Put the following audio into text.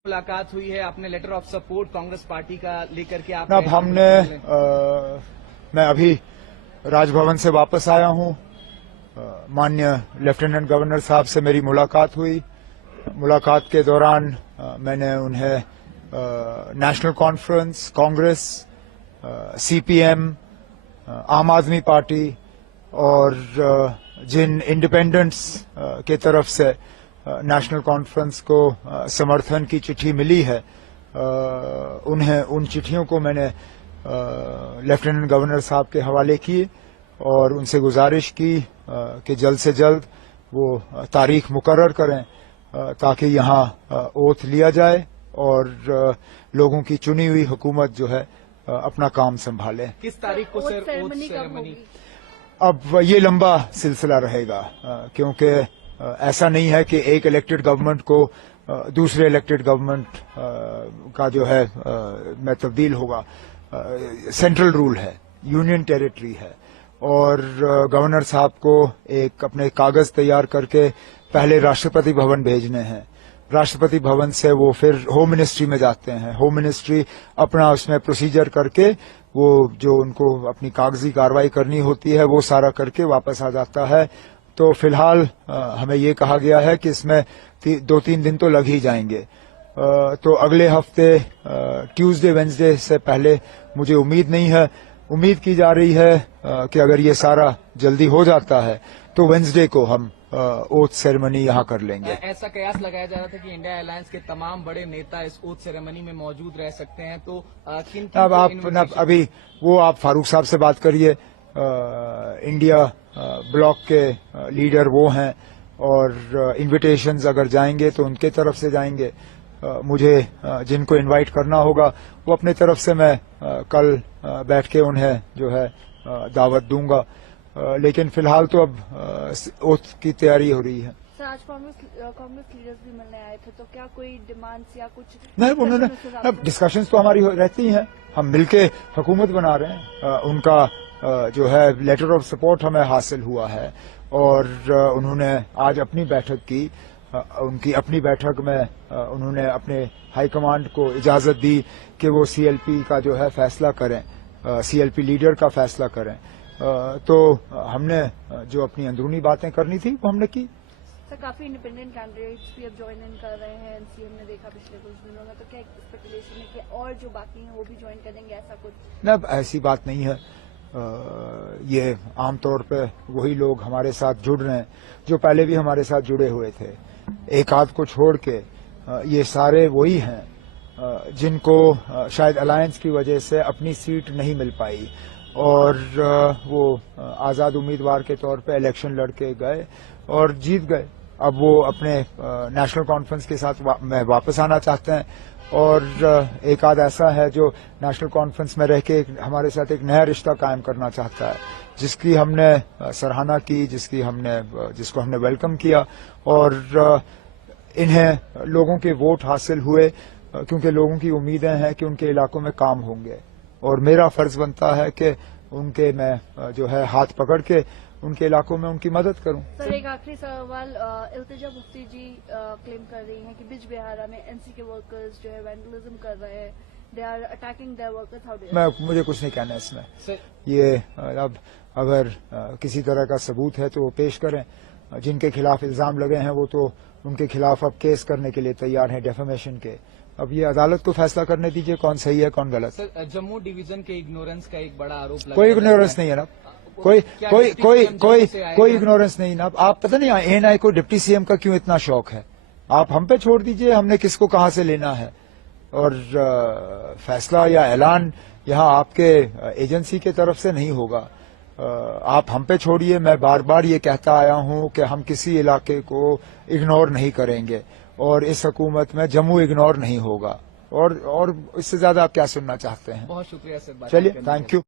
मुलाकात हुई है, आपने letter of support Congress party का लेकर के आप अब हमने मैं अभी राजभवन से वापस आया हूं। माननीय लेफ्टिनेंट गवर्नर साहब से मेरी मुलाकात हुई। मुलाकात के दौरान मैंने उन्हें नेशनल कॉन्फ्रेंस, कांग्रेस, सीपीएम, आम आदमी पार्टी और जिन इंडिपेंडेंट्स के तरफ से नेशनल कॉन्फ्रेंस को समर्थन की चिट्ठी मिली है, उन्हें उन चिट्ठियों को मैंने लेफ्टिनेंट गवर्नर साहब के हवाले किए और उनसे गुजारिश की कि जल्द से जल्द वो तारीख मुकर्रर करें ताकि यहाँ ओथ लिया जाए और लोगों की चुनी हुई हुकूमत जो है अपना काम संभाले। किस तारीख को सर ओथ सेरेमनी? अब ये लंबा सिलसिला रहेगा क्योंकि ऐसा नहीं है कि एक इलेक्टेड गवर्नमेंट को दूसरे इलेक्टेड गवर्नमेंट का जो है में तब्दील होगा। सेंट्रल रूल है, यूनियन टेरिटरी है और गवर्नर साहब को एक अपने कागज तैयार करके पहले राष्ट्रपति भवन भेजने हैं। राष्ट्रपति भवन से वो फिर होम मिनिस्ट्री में जाते हैं। होम मिनिस्ट्री अपना उसमें प्रोसीजर करके वो जो उनको अपनी कागजी कार्रवाई करनी होती है वो सारा करके वापस आ जाता है। तो फिलहाल हमें ये कहा गया है कि इसमें 2-3 दिन तो लग ही जाएंगे। तो अगले हफ्ते ट्यूसडे वेंसडे से पहले मुझे उम्मीद नहीं है। उम्मीद की जा रही है कि अगर ये सारा जल्दी हो जाता है तो वेंसडे को हम ओथ सेरेमनी यहाँ कर लेंगे। ऐसा कयास लगाया जा रहा था कि इंडिया अलायंस के तमाम बड़े नेता इस ओथ सेरेमनी में मौजूद रह सकते हैं, तो किन अब आप अभी वो आप फारूक साहब से बात करिए। इंडिया ब्लॉक के लीडर वो हैं और इन्विटेशंस अगर जाएंगे तो उनके तरफ से जाएंगे। मुझे जिनको इनवाइट करना होगा वो अपने तरफ से मैं कल बैठ के उन्हें जो है दावत दूंगा। लेकिन फिलहाल तो अब ओथ की तैयारी हो रही है। सर, आज कांग्रेस लीडर्स भी मिलने आए थे, तो क्या कोई डिमांड्स या कुछ नहीं? उन्होंने डिस्कशंस तो हमारी रहती हैं, हम मिलके हुकूमत बना रहे हैं। उनका जो है लेटर ऑफ सपोर्ट हमें हासिल हुआ है और उन्होंने आज अपनी बैठक की। उनकी अपनी बैठक में उन्होंने अपने हाईकमांड को इजाजत दी कि वो सीएलपी का जो है फैसला करें, सीएलपी लीडर का फैसला करें। तो हमने जो अपनी अंदरूनी बातें करनी थी वो हमने की। सर, काफी इंडिपेंडेंट कैंडिडेट्स भी अब ज्वाइन इन कर रहे हैं एनसीए ने, देखा पिछले कुछ दिनों में, तो क्या एक्सपेक्टेशन है कि और जो बाकी हैं वो भी ज्वाइन करेंगे, ऐसा कुछ? न, ऐसी बात नहीं है। ये आमतौर पे वही लोग हमारे साथ जुड़ रहे हैं जो पहले भी हमारे साथ जुड़े हुए थे। एक आध को छोड़ के ये सारे वही हैं जिनको शायद अलायंस की वजह से अपनी सीट नहीं मिल पाई और वो आजाद उम्मीदवार के तौर पे इलेक्शन लड़के गए और जीत गए। अब वो अपने नेशनल कॉन्फ्रेंस के साथ में वापस आना चाहते हैं और एक आध ऐसा है जो नेशनल कॉन्फ्रेंस में रह के हमारे साथ एक नया रिश्ता कायम करना चाहता है, जिसकी हमने सराहना की, जिसको हमने वेलकम किया और इन्हें लोगों के वोट हासिल हुए क्योंकि लोगों की उम्मीदें हैं कि उनके इलाकों में काम होंगे और मेरा फर्ज बनता है कि उनके मैं जो है हाथ पकड़ के उनके इलाकों में उनकी मदद करूं। सर, एक आखिरी सवाल। इल्तिजा मुफ्ती जी क्लेम कर रही हैं कि बिजबिहारा में एनसी के वर्कर्स जो है वैंडलिज्म कर रहे हैं, they are attacking their workers. मुझे कुछ नहीं कहना इसमें। ये अब अगर किसी तरह का सबूत है तो वो पेश करें। जिनके खिलाफ इल्जाम लगे हैं वो तो उनके खिलाफ अब केस करने के लिए तैयार हैं, डेफेमेशन के। अब ये अदालत को फैसला करने दीजिए कौन सही है कौन गलत। सर, जम्मू डिवीजन के इग्नोरेंस का एक बड़ा आरोप लगा। कोई इग्नोरेंस नहीं है ना, कोई इग्नोरेंस नहीं ना। आप पता नहीं एएनआई को डिप्टी सीएम का क्यों इतना शौक है? आप हम पे छोड़ दीजिए, हमने किसको कहां से लेना है। और फैसला या ऐलान यहाँ आपके एजेंसी के तरफ से नहीं होगा। आप हम पे छोड़िए। मैं बार बार ये कहता आया हूं कि हम किसी इलाके को इग्नोर नहीं करेंगे और इस हुकूमत में जम्मू इग्नोर नहीं होगा। और इससे ज्यादा आप क्या सुनना चाहते हैं? बहुत शुक्रिया सर। चलिए, थैंक यू।